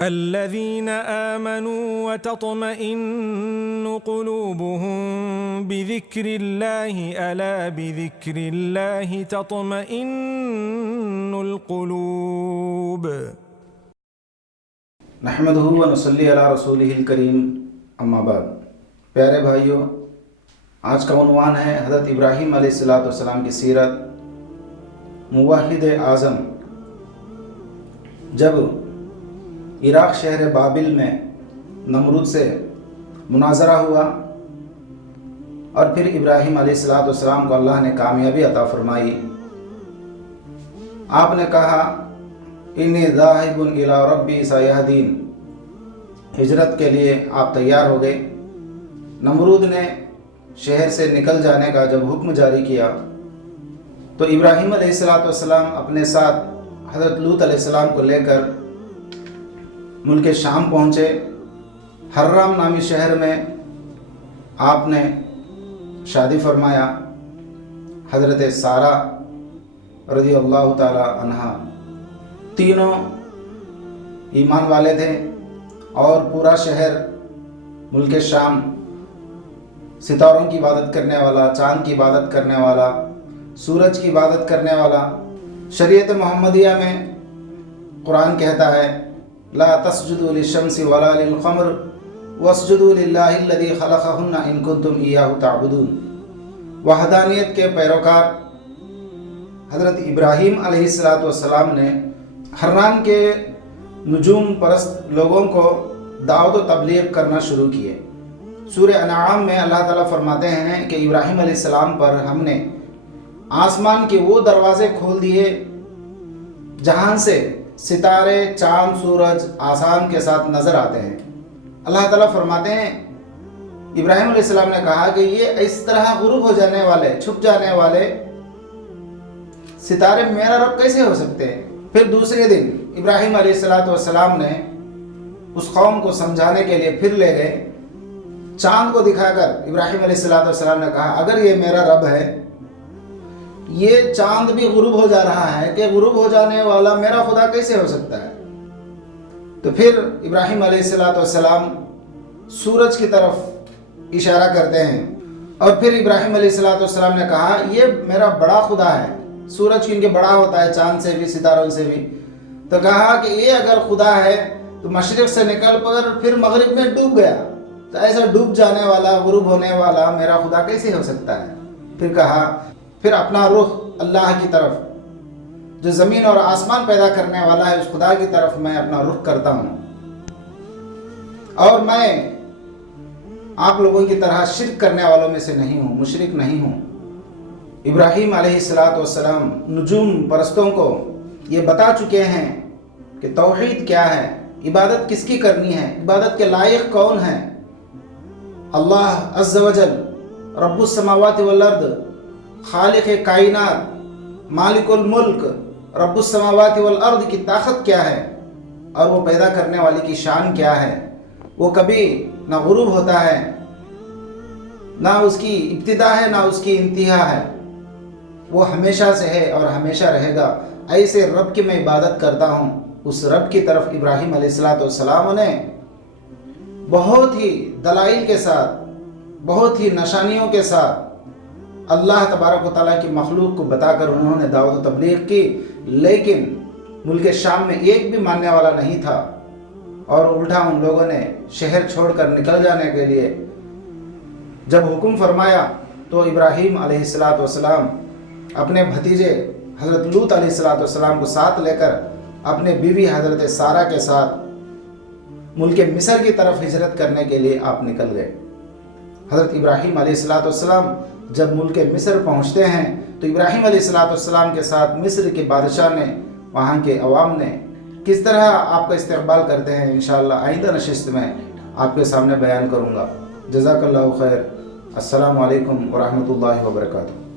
الذين آمنوا وتطمئن قلوبهم بذكر الله ألا بذكر الله تطمئن القلوب نحمدہ و نصلی علی رسولہ الکریم اما بعد۔ پیارے بھائیوں، آج کا عنوان ہے حضرت ابراہیم علیہ السلام کی سیرت۔ موحد اعظم جب عراق شہر بابل میں نمرود سے مناظرہ ہوا اور پھر ابراہیم علیہ السلام کو اللہ نے کامیابی عطا فرمائی، آپ نے کہا انی ذاہب الی ربی سیہدین، ہجرت کے لیے آپ تیار ہو گئے۔ نمرود نے شہر سے نکل جانے کا جب حکم جاری کیا تو ابراہیم علیہ السلام اپنے ساتھ حضرت لوط علیہ السلام کو لے کر ملک شام پہنچے۔ حرام نامی شہر میں آپ نے شادی فرمایا حضرت سارہ رضی اللہ تعالی عنہا۔ تینوں ایمان والے تھے اور پورا شہر ملک شام ستاروں کی عبادت کرنے والا، چاند کی عبادت کرنے والا، سورج کی عبادت کرنے والا۔ شریعت محمدیہ میں قرآن کہتا ہے لا تسجدوا للشمس ولا للقمر واسجدوا للہ الذی خلقہن ان کنتم ایاہ تعبدون۔ وحدانیت کے پیروکار حضرت ابراہیم علیہ السلام نے حران کے نجوم پرست لوگوں کو دعوت و تبلیغ کرنا شروع کیے۔ سورہ انعام میں اللہ تعالیٰ فرماتے ہیں کہ ابراہیم علیہ السلام پر ہم نے آسمان کے وہ دروازے کھول دیے جہاں سے ستارے، چاند، سورج آسان کے ساتھ نظر آتے ہیں۔ اللہ تعالیٰ فرماتے ہیں ابراہیم علیہ السلام نے کہا کہ یہ اس طرح غروب ہو جانے والے، چھپ جانے والے ستارے میرا رب کیسے ہو سکتے ہیں؟ پھر دوسرے دن ابراہیم علیہ السلام نے اس قوم کو سمجھانے کے لیے پھر لے گئے۔ چاند کو دکھا کر ابراہیم علیہ السلام نے کہا اگر یہ میرا رب ہے، یہ چاند بھی غروب ہو جا رہا ہے کہ غروب ہو جانے والا میرا خدا کیسے ہو سکتا ہے؟ تو پھر ابراہیم علیہ السلام سورج کی طرف اشارہ کرتے ہیں اور پھر ابراہیم علیہ السلام نے کہا یہ میرا بڑا خدا ہے۔ سورج کیونکہ بڑا ہوتا ہے چاند سے بھی، ستاروں سے بھی، تو کہا کہ یہ اگر خدا ہے تو مشرق سے نکل کر پھر مغرب میں ڈوب گیا، تو ایسا ڈوب جانے والا، غروب ہونے والا میرا خدا کیسے ہو سکتا ہے؟ پھر کہا پھر اپنا رخ اللہ کی طرف، جو زمین اور آسمان پیدا کرنے والا ہے، اس خدا کی طرف میں اپنا رخ کرتا ہوں، اور میں آپ لوگوں کی طرح شرک کرنے والوں میں سے نہیں ہوں، مشرک نہیں ہوں۔ ابراہیم علیہ السلام نجوم پرستوں کو یہ بتا چکے ہیں کہ توحید کیا ہے، عبادت کس کی کرنی ہے، عبادت کے لائق کون ہے۔ اللہ عز و جل رب السماوات والارض، خالق کائنات، مالک الملک، رب السماوات والارض کی طاقت کیا ہے اور وہ پیدا کرنے والی کی شان کیا ہے۔ وہ کبھی نہ غروب ہوتا ہے، نہ اس کی ابتدا ہے، نہ اس کی انتہا ہے، وہ ہمیشہ سے ہے اور ہمیشہ رہے گا۔ ایسے رب کی میں عبادت کرتا ہوں۔ اس رب کی طرف ابراہیم علیہ السلام نے بہت ہی دلائل کے ساتھ، بہت ہی نشانیوں کے ساتھ اللہ تبارک و تعالیٰ کی مخلوق کو بتا کر انہوں نے دعوت و تبلیغ کی، لیکن ملک شام میں ایک بھی ماننے والا نہیں تھا، اور الٹا ان لوگوں نے شہر چھوڑ کر نکل جانے کے لیے جب حکم فرمایا تو ابراہیم علیہ السلام اپنے بھتیجے حضرت لوط علیہ السلام کو ساتھ لے کر اپنے بیوی حضرت سارہ کے ساتھ ملک مصر کی طرف ہجرت کرنے کے لیے آپ نکل گئے۔ حضرت ابراہیم علیہ السلام جب ملک مصر پہنچتے ہیں تو ابراہیم علیہ السلام کے ساتھ مصر کے بادشاہ نے، وہاں کے عوام نے کس طرح آپ کا استقبال کرتے ہیں انشاءاللہ آئندہ نشست میں آپ کے سامنے بیان کروں گا۔ جزاک اللہ خیر۔ السلام علیکم ورحمۃ اللہ وبرکاتہ۔